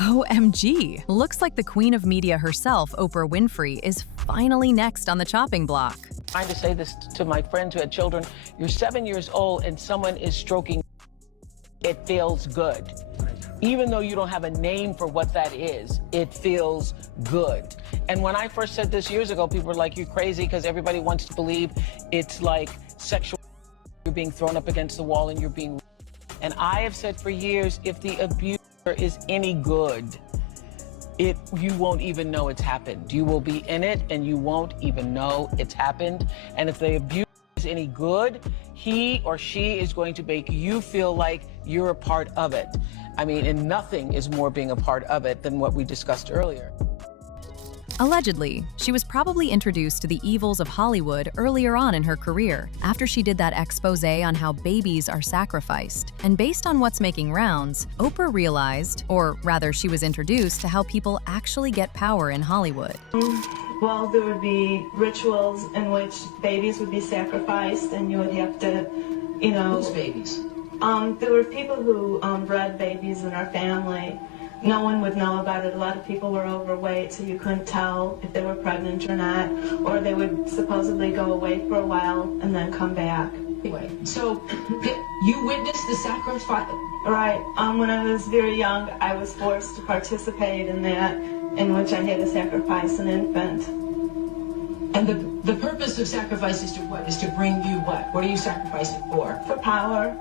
OMG! Looks like the queen of media herself, Oprah Winfrey, is finally next on the chopping block. Trying to say this to my friends who had children. You're 7 years old and someone is stroking. It feels good. Even though you don't have a name for what that is, it feels good. And when I first said this years ago, people were like, you're crazy, because everybody wants to believe it's like sexual, you're being thrown up against the wall and you're being. And I have said for years, if the abuser is any good, you won't even know it's happened. You will be in it and you won't even know it's happened. And if the abuser is any good, he or she is going to make you feel like you're a part of it. I mean, and nothing is more being a part of it than what we discussed earlier. Allegedly, she was probably introduced to the evils of Hollywood earlier on in her career, after she did that expose on how babies are sacrificed. And based on what's making rounds, Oprah realized, or rather she was introduced to how people actually get power in Hollywood. Well, there would be rituals in which babies would be sacrificed, and you would have to, Whose babies? There were people who bred babies in our family. No one would know about it. A lot of people were overweight, so you couldn't tell if they were pregnant or not, or they would supposedly go away for a while and then come back. Anyway, so you witnessed the sacrifice? Right. When I was very young, I was forced to participate in that, in which I had to sacrifice an infant. And the purpose of sacrifice is to what? Is to bring you what? What are you sacrificing for? For power.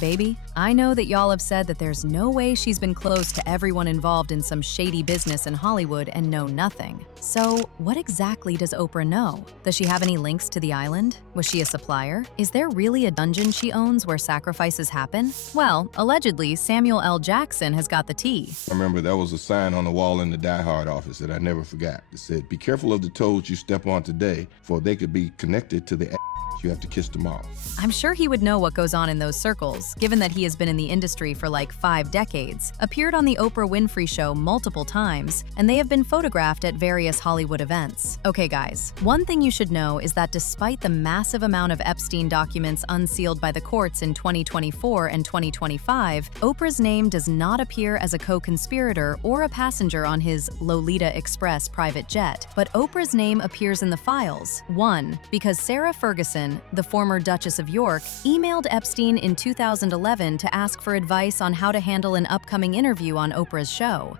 Baby, I know that y'all have said that there's no way she's been close to everyone involved in some shady business in Hollywood and know nothing. So, what exactly does Oprah know? Does she have any links to the island? Was she a supplier? Is there really a dungeon she owns where sacrifices happen? Well, allegedly, Samuel L. Jackson has got the tea. I remember there was a sign on the wall in the Die Hard office that I never forgot. It said, "Be careful of the toes you step on today, for they could be connected to the you have to kiss tomorrow." I'm sure he would know what goes on in those circles, given that he has been in the industry for like 5 decades, appeared on the Oprah Winfrey Show multiple times, and they have been photographed at various Hollywood events. Okay guys, one thing you should know is that despite the massive amount of Epstein documents unsealed by the courts in 2024 and 2025, Oprah's name does not appear as a co-conspirator or a passenger on his Lolita Express private jet, but Oprah's name appears in the files. 1. Because Sarah Ferguson, the former Duchess of York, emailed Epstein in 2011 to ask for advice on how to handle an upcoming interview on Oprah's show.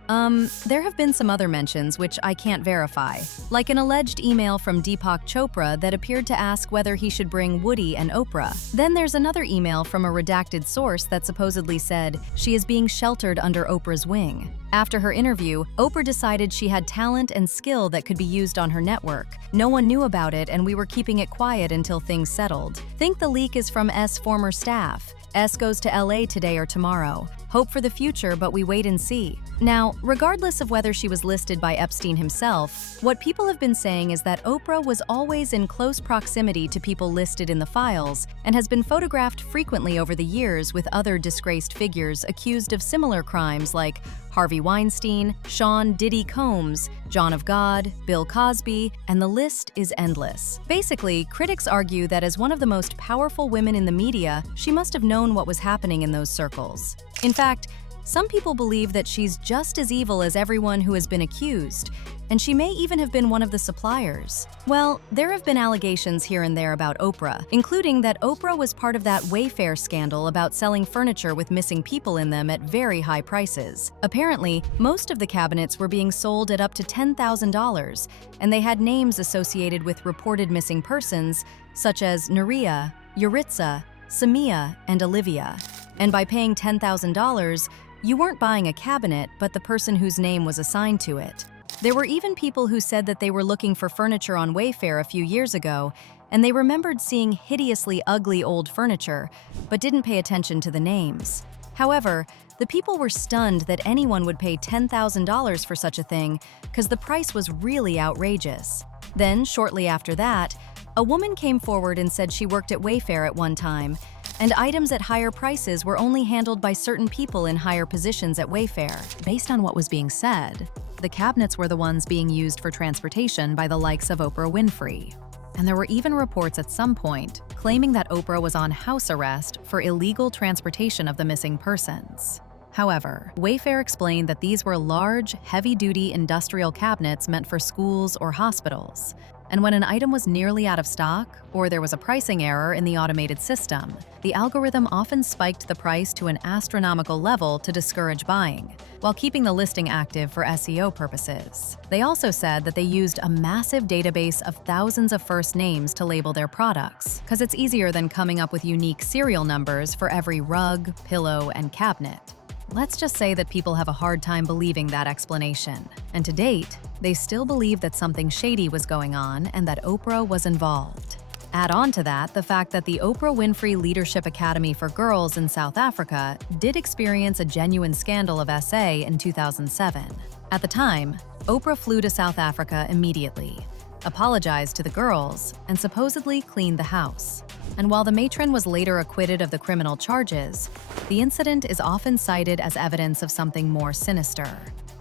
There have been some other mentions which I can't verify, like an alleged email from Deepak Chopra that appeared to ask whether he should bring Woody and Oprah. Then there's another email from a redacted source that supposedly said she is being sheltered under Oprah's wing. After her interview, Oprah decided she had talent and skill that could be used on her network. No one knew about it, and we were keeping it quiet until things settled. Think the leak is from S' former staff. S goes to LA today or tomorrow. Hope for the future, but we wait and see. Now, regardless of whether she was listed by Epstein himself, what people have been saying is that Oprah was always in close proximity to people listed in the files and has been photographed frequently over the years with other disgraced figures accused of similar crimes like Harvey Weinstein, Sean Diddy Combs, John of God, Bill Cosby, and the list is endless. Basically, critics argue that as one of the most powerful women in the media, she must have known what was happening in those circles. In fact, some people believe that she's just as evil as everyone who has been accused, and she may even have been one of the suppliers. Well, there have been allegations here and there about Oprah, including that Oprah was part of that Wayfair scandal about selling furniture with missing people in them at very high prices. Apparently, most of the cabinets were being sold at up to $10,000, and they had names associated with reported missing persons such as Nuria, Yuritsa, Samia, and Olivia. And by paying $10,000, you weren't buying a cabinet, but the person whose name was assigned to it. There were even people who said that they were looking for furniture on Wayfair a few years ago, and they remembered seeing hideously ugly old furniture, but didn't pay attention to the names. However, the people were stunned that anyone would pay $10,000 for such a thing, because the price was really outrageous. Then, shortly after that, a woman came forward and said she worked at Wayfair at one time, and items at higher prices were only handled by certain people in higher positions at Wayfair. Based on what was being said, the cabinets were the ones being used for transportation by the likes of Oprah Winfrey. And there were even reports at some point claiming that Oprah was on house arrest for illegal transportation of the missing persons. However, Wayfair explained that these were large, heavy-duty industrial cabinets meant for schools or hospitals. And when an item was nearly out of stock, or there was a pricing error in the automated system, the algorithm often spiked the price to an astronomical level to discourage buying, while keeping the listing active for SEO purposes. They also said that they used a massive database of thousands of first names to label their products, because it's easier than coming up with unique serial numbers for every rug, pillow, and cabinet. Let's just say that people have a hard time believing that explanation. And to date, they still believe that something shady was going on and that Oprah was involved. Add on to that the fact that the Oprah Winfrey Leadership Academy for Girls in South Africa did experience a genuine scandal of SA in 2007. At the time, Oprah flew to South Africa immediately, apologized to the girls, and supposedly cleaned the house. And while the matron was later acquitted of the criminal charges, the incident is often cited as evidence of something more sinister.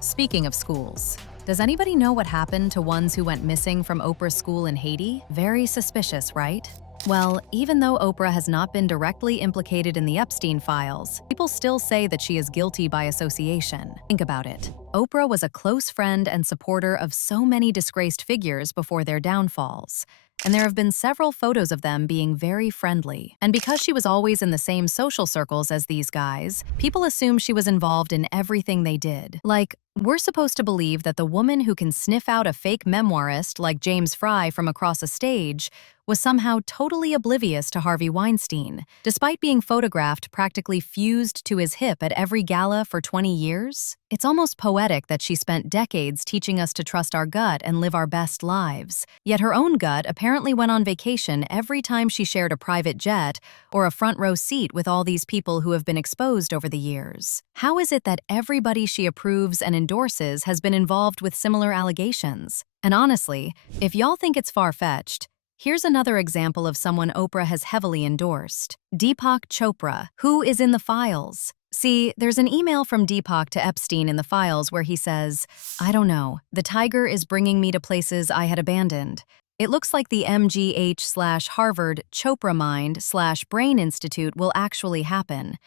Speaking of schools, does anybody know what happened to ones who went missing from Oprah's school in Haiti? Very suspicious, right? Well, even though Oprah has not been directly implicated in the Epstein files, people still say that she is guilty by association. Think about it. Oprah was a close friend and supporter of so many disgraced figures before their downfalls. And there have been several photos of them being very friendly. And because she was always in the same social circles as these guys, people assume she was involved in everything they did. Like, we're supposed to believe that the woman who can sniff out a fake memoirist like James Fry from across a stage was somehow totally oblivious to Harvey Weinstein, despite being photographed practically fused to his hip at every gala for 20 years. It's almost poetic that she spent decades teaching us to trust our gut and live our best lives. Yet her own gut apparently went on vacation every time she shared a private jet or a front row seat with all these people who have been exposed over the years. How is it that everybody she approves and endorses has been involved with similar allegations? And honestly, if y'all think it's far-fetched, here's another example of someone Oprah has heavily endorsed. Deepak Chopra, who is in the files. See, there's an email from Deepak to Epstein in the files where he says, "I don't know, the tiger is bringing me to places I had abandoned. It looks like the MGH/Harvard Chopra Mind/Brain Institute will actually happen,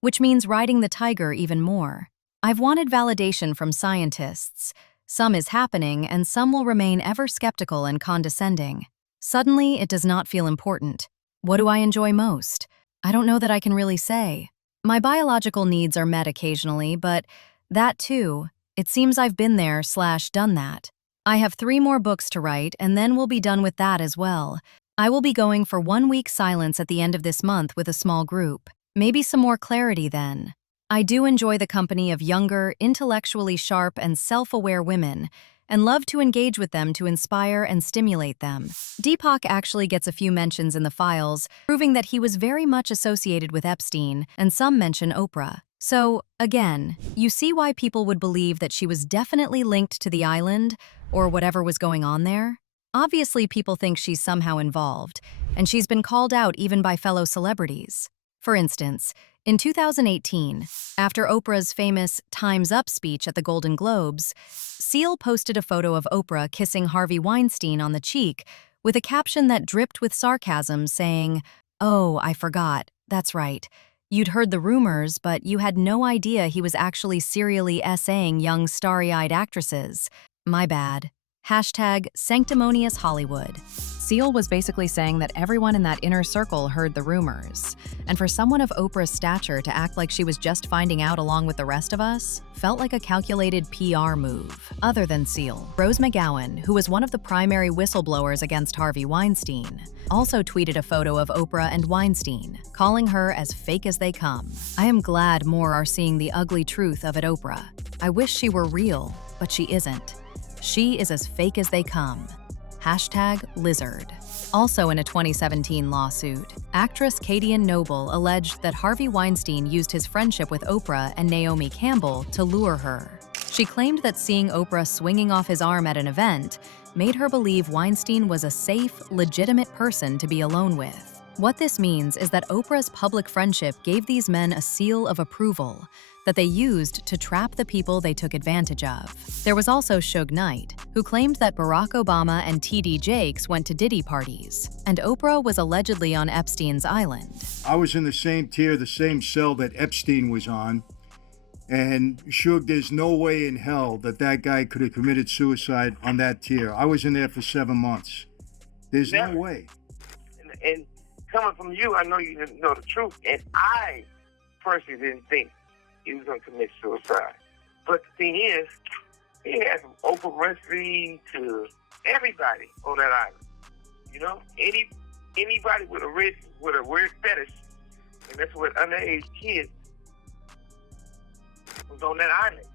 which means riding the tiger even more. I've wanted validation from scientists. Some is happening and some will remain ever skeptical and condescending. Suddenly, it does not feel important. What do I enjoy most? I don't know that I can really say. My biological needs are met occasionally, but that too, it seems I've been there/done that. I have 3 more books to write, and then we'll be done with that as well. I will be going for 1 week silence at the end of this month with a small group. Maybe some more clarity then. I do enjoy the company of younger, intellectually sharp, and self-aware women, and love to engage with them to inspire and stimulate them." Deepak actually gets a few mentions in the files, proving that he was very much associated with Epstein, and some mention Oprah. So, again, you see why people would believe that she was definitely linked to the island, or whatever was going on there? Obviously, people think she's somehow involved, and she's been called out even by fellow celebrities. For instance, in 2018, after Oprah's famous Time's Up speech at the Golden Globes, Seal posted a photo of Oprah kissing Harvey Weinstein on the cheek with a caption that dripped with sarcasm saying, "Oh, I forgot. That's right. You'd heard the rumors, but you had no idea he was actually serially SAing young starry-eyed actresses. My bad. #sanctimonious Hollywood." Seal was basically saying that everyone in that inner circle heard the rumors. And for someone of Oprah's stature to act like she was just finding out along with the rest of us felt like a calculated PR move. Other than Seal, Rose McGowan, who was one of the primary whistleblowers against Harvey Weinstein, also tweeted a photo of Oprah and Weinstein, calling her as fake as they come. "I am glad more are seeing the ugly truth of it, Oprah. I wish she were real, but she isn't. She is as fake as they come. #Lizard." Also in a 2017 lawsuit, actress Katie Noble alleged that Harvey Weinstein used his friendship with Oprah and Naomi Campbell to lure her. She claimed that seeing Oprah swinging off his arm at an event made her believe Weinstein was a safe, legitimate person to be alone with. What this means is that Oprah's public friendship gave these men a seal of approval that they used to trap the people they took advantage of. There was also Suge Knight, who claimed that Barack Obama and T.D. Jakes went to Diddy parties, and Oprah was allegedly on Epstein's island. "I was in the same tier, the same cell that Epstein was on, And Suge, there's no way in hell that that guy could have committed suicide on that tier. I was in there for 7 months. There's no way. And coming from you, I know you didn't know the truth. And I personally didn't think he was going to commit suicide. But the thing is, he had from Oprah Winfrey to everybody on that island. You know, anybody with a weird fetish, and that's what underage kids, was on that island.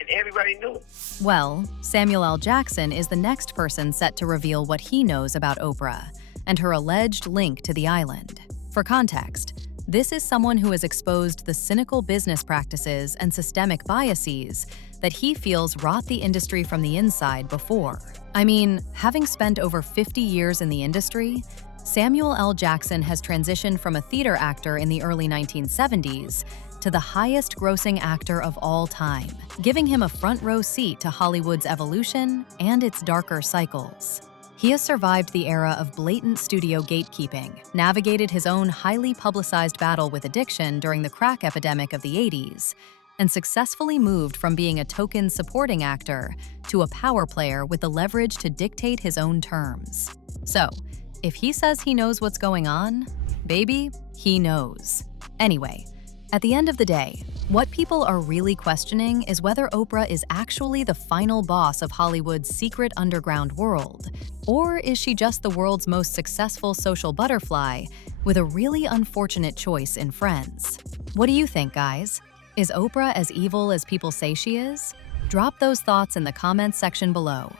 And everybody knew it. Well, Samuel L. Jackson is the next person set to reveal what he knows about Oprah and her alleged link to the island. For context, this is someone who has exposed the cynical business practices and systemic biases that he feels rot the industry from the inside before. I mean, having spent over 50 years in the industry, Samuel L. Jackson has transitioned from a theater actor in the early 1970s to the highest-grossing actor of all time, giving him a front-row seat to Hollywood's evolution and its darker cycles. He has survived the era of blatant studio gatekeeping, navigated his own highly publicized battle with addiction during the crack epidemic of the 80s, and successfully moved from being a token supporting actor to a power player with the leverage to dictate his own terms. So, if he says he knows what's going on, baby, he knows. Anyway, at the end of the day, what people are really questioning is whether Oprah is actually the final boss of Hollywood's secret underground world, or is she just the world's most successful social butterfly with a really unfortunate choice in friends? What do you think, guys? Is Oprah as evil as people say she is? Drop those thoughts in the comments section below.